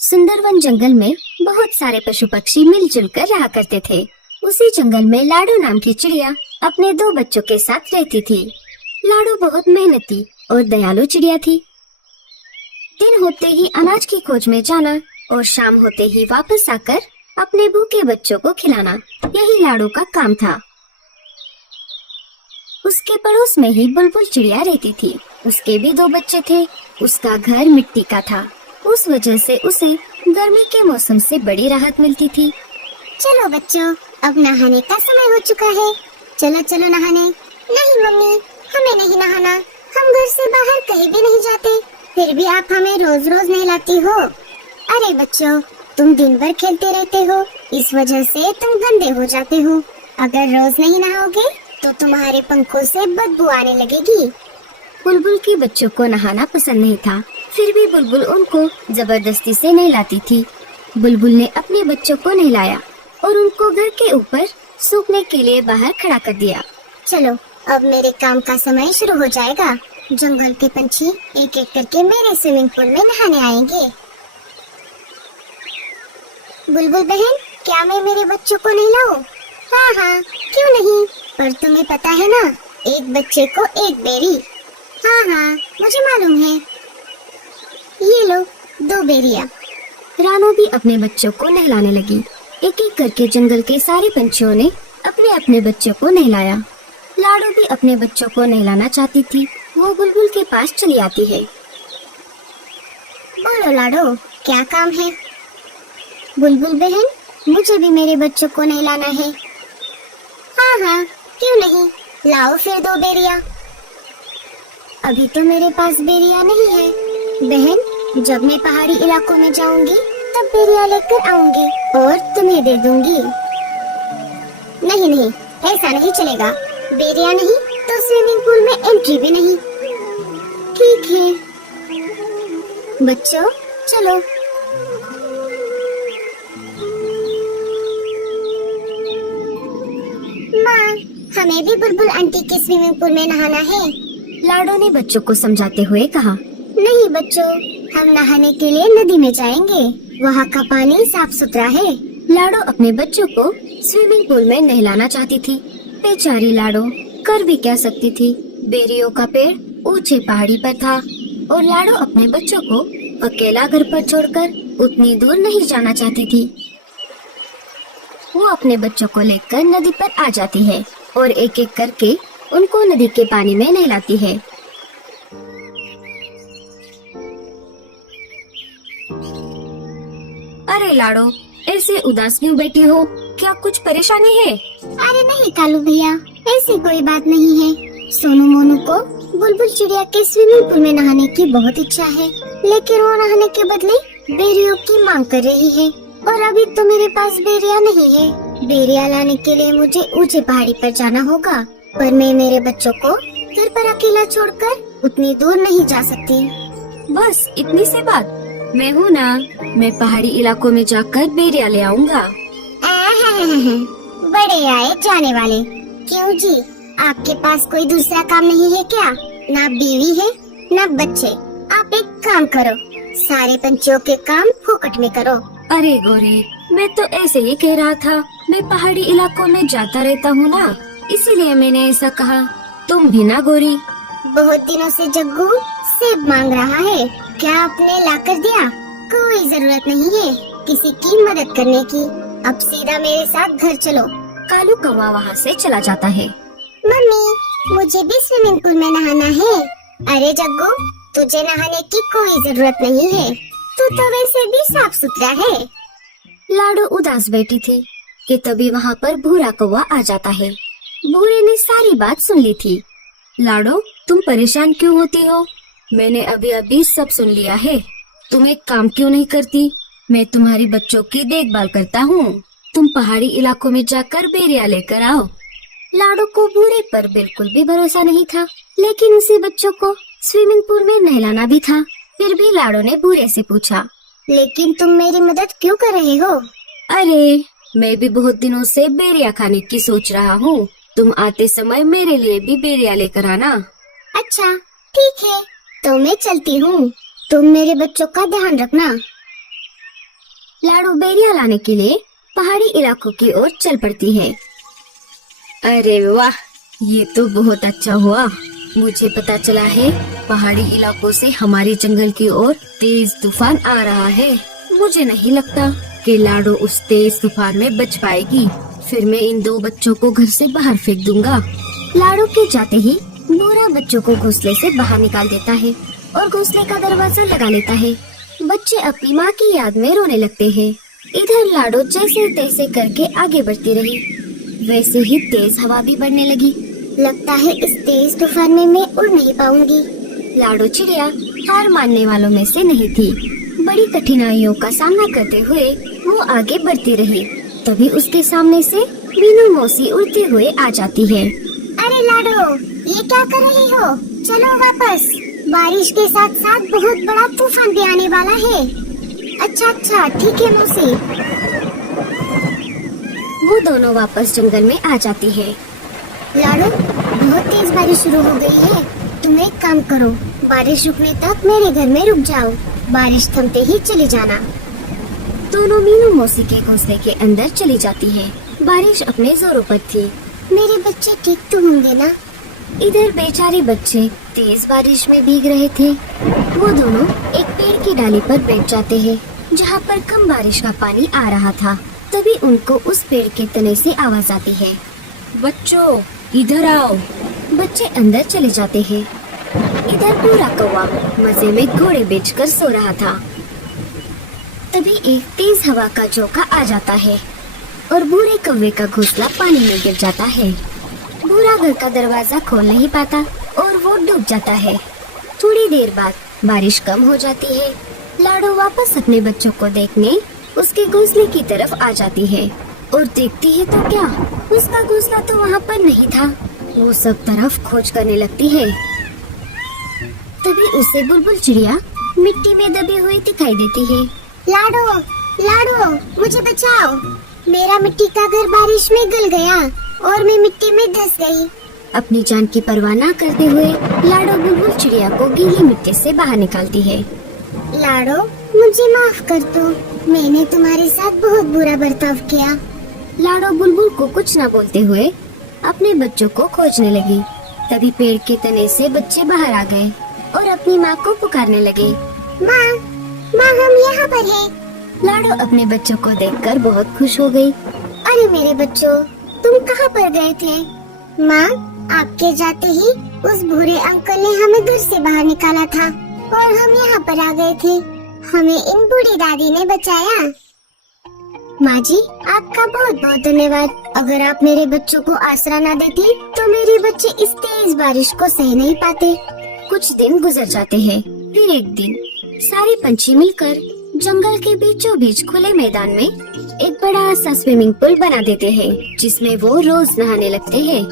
सुंदरवन जंगल में बहुत सारे पशु पक्षी मिलजुल कर रहा करते थे। उसी जंगल में लाडो नाम की चिड़िया अपने 2 बच्चों के साथ रहती थी। लाडो बहुत मेहनती और दयालु चिड़िया थी। दिन होते ही अनाज की खोज में जाना और शाम होते ही वापस आकर अपने भूखे बच्चों को खिलाना, यही लाडो का काम था। उसके पड़ोस में ही बुलबुल चिड़िया रहती थी। उसके भी 2 बच्चे थे। उसका घर मिट्टी का था, उस वजह से उसे गर्मी के मौसम से बड़ी राहत मिलती थी। चलो बच्चों, अब नहाने का समय हो चुका है। चलो चलो नहाने। नहीं मम्मी, हमें नहीं नहाना। हम घर से बाहर कहीं भी नहीं जाते, फिर भी आप हमें रोज रोज नहलाती हो। अरे बच्चों, तुम दिन भर खेलते रहते हो, इस वजह से तुम गंदे हो जाते हो। अगर रोज नहीं नहाओगे तो तुम्हारे पंखों से बदबू आने लगेगी। बुलबुल के बच्चों को नहाना पसंद नहीं था, फिर भी बुलबुल उनको जबरदस्ती से नहलाती थी। बुलबुल ने अपने बच्चों को नहलाया और उनको घर के ऊपर सूखने के लिए बाहर खड़ा कर दिया। चलो, अब मेरे काम का समय शुरू हो जाएगा। जंगल के पंछी एक एक करके मेरे स्विमिंग पूल में नहाने आएंगे। बुलबुल बहन, क्या मैं मेरे बच्चों को नहलाऊं? हाँ हाँ, क्यों नहीं, पर तुम्हें पता है ना, एक बच्चे को एक बेरी। हाँ हाँ, मुझे मालूम है। ये लो 2 बेरियां। रानो भी अपने बच्चों को नहलाने लगी। एक एक करके जंगल के सारे पंछियों ने अपने अपने बच्चों को नहलाया। लाडो भी अपने बच्चों को नहलाना चाहती थी। वो बुलबुल के पास चली आती है। बोलो लाडो, क्या काम है? बुलबुल बहन, मुझे भी मेरे बच्चों को नहलाना है। हाँ हाँ, क्यों नहीं, लाओ फिर 2 बेरियां। अभी तो मेरे पास बेरियां नहीं है बहन, जब मैं पहाड़ी इलाकों में जाऊंगी तब बेरियां लेकर आऊंगी और तुम्हें दे दूंगी। नहीं नहीं, ऐसा नहीं चलेगा। बेरियां नहीं तो स्विमिंग पूल में एंट्री भी नहीं। ठीक है बच्चों, चलो। माँ, हमें भी बुलबुल आंटी के स्विमिंग पूल में नहाना है। लाडो ने बच्चों को समझाते हुए कहा। नहीं बच्चों, हम नहाने के लिए नदी में जाएंगे, वहाँ का पानी साफ सुथरा है। लाडो अपने बच्चों को स्विमिंग पूल में नहलाना चाहती थी। बेचारी लाडो कर भी क्या सकती थी। बेरियों का पेड़ ऊंचे पहाड़ी पर था और लाडो अपने बच्चों को अकेला घर पर छोड़कर उतनी दूर नहीं जाना चाहती थी। वो अपने बच्चों को लेकर नदी पर आ जाती है और एक एक करके उनको नदी के पानी में नहलाती है। अरे लाडो, ऐसे उदास क्यों बैठी हो? क्या कुछ परेशानी है? अरे नहीं कालू भैया, ऐसी कोई बात नहीं है। सोनू मोनू को बुलबुल चिड़िया के स्विमिंग पूल में नहाने की बहुत इच्छा है, लेकिन वो नहाने के बदले बेरियों की मांग कर रही है और अभी तो मेरे पास बेरिया नहीं है। बेरिया लाने के लिए मुझे ऊंचे पहाड़ी पर जाना होगा, पर मैं मेरे बच्चों को घर पर अकेला छोड़कर उतनी दूर नहीं जा सकती। बस इतनी सी बात, मैं हूँ ना, मैं पहाड़ी इलाकों में जाकर बेरिया ले आऊंगा। बड़े आए जाने वाले। क्यों जी, आपके पास कोई दूसरा काम नहीं है क्या? ना बीवी है ना बच्चे। आप एक काम करो, सारे पंछियों के काम फोकट में करो। अरे गोरे, मैं तो ऐसे ही कह रहा था, मैं पहाड़ी इलाकों में जाता रहता हूँ ना, इसीलिए मैंने ऐसा कहा। तुम भी ना गोरी। बहुत दिनों से जग्गू सेब मांग रहा है, क्या आपने ला कर दिया? कोई जरूरत नहीं है किसी की मदद करने की, अब सीधा मेरे साथ घर चलो। कालू कौवा वहाँ से चला जाता है। मम्मी, मुझे भी स्विमिंग पूल में नहाना है। अरे जग्गू, तुझे नहाने की कोई जरूरत नहीं है, तू तो वैसे भी साफ सुथरा है। लाडो उदास बैठी थी कि तभी वहाँ पर भूरा कौवा आ जाता है। भूरे ने सारी बात सुन ली थी। लाडो, तुम परेशान क्यों होती हो? मैंने अभी अभी सब सुन लिया है। तुम एक काम क्यों नहीं करती? मैं तुम्हारी बच्चों की देखभाल करता हूँ। तुम पहाड़ी इलाकों में जाकर बेरिया लेकर आओ। लाडो को भूरे पर बिल्कुल भी भरोसा नहीं था, लेकिन उसे बच्चों को स्विमिंग पूल में नहलाना भी था। फिर भी लाडो ने भूरे से पूछा, लेकिन तुम मेरी मदद क्यों कर रहे हो? अरे, मैं भी बहुत दिनों से बेरिया खाने की सोच रहा हूँ। तुम आते समय मेरे लिए भी बेरिया लेकर आना। अच्छा ठीक है, तो मैं चलती हूँ, तुम मेरे बच्चों का ध्यान रखना। लाडो बेरिया लाने के लिए पहाड़ी इलाकों की ओर चल पड़ती है। अरे वाह, ये तो बहुत अच्छा हुआ। मुझे पता चला है पहाड़ी इलाकों से हमारी जंगल की ओर तेज तूफान आ रहा है। मुझे नहीं लगता कि लाडो उस तेज तूफान में बच पाएगी। फिर मैं इन दो बच्चों को घर से बाहर फेंक दूंगा। लाडो के जाते ही भूरा बच्चों को घोंसले से बाहर निकाल देता है और घोंसले का दरवाजा लगा लेता है। बच्चे अपनी माँ की याद में रोने लगते हैं। इधर लाडो जैसे तैसे करके आगे बढ़ती रही। वैसे ही तेज हवा भी बढ़ने लगी। लगता है इस तेज तूफान में मैं उड़ नहीं पाऊंगी। लाडो चिड़िया हार मानने वालों में से नहीं थी। बड़ी कठिनाइयों का सामना करते हुए वो आगे बढ़ती रही। तभी उसके सामने से मीनू मौसी उड़ते हुए आ जाती है। अरे लाडो, ये क्या कर रही हो? चलो वापस। बारिश के साथ साथ बहुत बड़ा तूफान भी आने वाला है। अच्छा ठीक है मौसी। वो दोनों वापस जंगल में आ जाती है। लाडो, बहुत तेज बारिश शुरू हो गई है। तुम एक काम करो, बारिश रुकने तक मेरे घर में रुक जाओ। बारिश थमते ही चले जाना। दोनों मीनू मौसी के घोंसले के अंदर चली जाती है। बारिश अपने जोरों पर थी। मेरे बच्चे ठीक तो होंगे ना? इधर बेचारे बच्चे तेज बारिश में भीग रहे थे। वो दोनों एक पेड़ की डाली पर बैठ जाते हैं, जहाँ पर कम बारिश का पानी आ रहा था। तभी उनको उस पेड़ के तने से आवाज आती है, बच्चों इधर आओ। बच्चे अंदर चले जाते हैं। इधर पूरा कौवा मजे में घोड़े बेचकर सो रहा था। तभी एक तेज हवा का झोंका आ जाता है और बूढ़े कौवे का घोंसला पानी में गिर जाता है। बूढ़ा घर का दरवाजा खोल नहीं पाता और वो डूब जाता है। थोड़ी देर बाद बारिश कम हो जाती है। लाडो वापस अपने बच्चों को देखने उसके घोंसले की तरफ आ जाती है और देखती है तो क्या, उसका घोंसला तो वहाँ पर नहीं था। वो सब तरफ खोज करने लगती है। तभी उसे बुलबुल चिड़िया मिट्टी में दबे हुए दिखाई देती है। लाडो, मुझे बचाओ। मेरा मिट्टी का घर बारिश में गल गया और मैं मिट्टी में धंस गई। अपनी जान की परवाह न करते हुए लाडो बुलबुल चिड़िया को गीली मिट्टी से बाहर निकालती है। लाडो, मुझे माफ कर दो। मैंने तुम्हारे साथ बहुत बुरा बर्ताव किया। लाडो बुलबुल को कुछ न बोलते हुए अपने बच्चों को खोजने लगी। तभी पेड़ के तने से बच्चे बाहर आ गए और अपनी माँ को पुकारने लगे। माँ, हम यहाँ पर हैं। लाडो अपने बच्चों को देखकर बहुत खुश हो गई। अरे मेरे बच्चों, तुम कहाँ पर गए थे? माँ, आपके जाते ही उस भूरे अंकल ने हमें घर से बाहर निकाला था और हम यहाँ पर आ गए थे। हमें इन बूढ़ी दादी ने बचाया। माँ जी, आपका बहुत बहुत धन्यवाद। अगर आप मेरे बच्चों को आसरा न देती तो मेरे बच्चे इस तेज बारिश को सह नहीं पाते। कुछ दिन गुजर जाते हैं। फिर एक दिन सारे पंछी मिलकर जंगल के बीचों बीच खुले मैदान में एक बड़ा सा स्विमिंग पूल बना देते हैं, जिसमें वो रोज नहाने लगते हैं।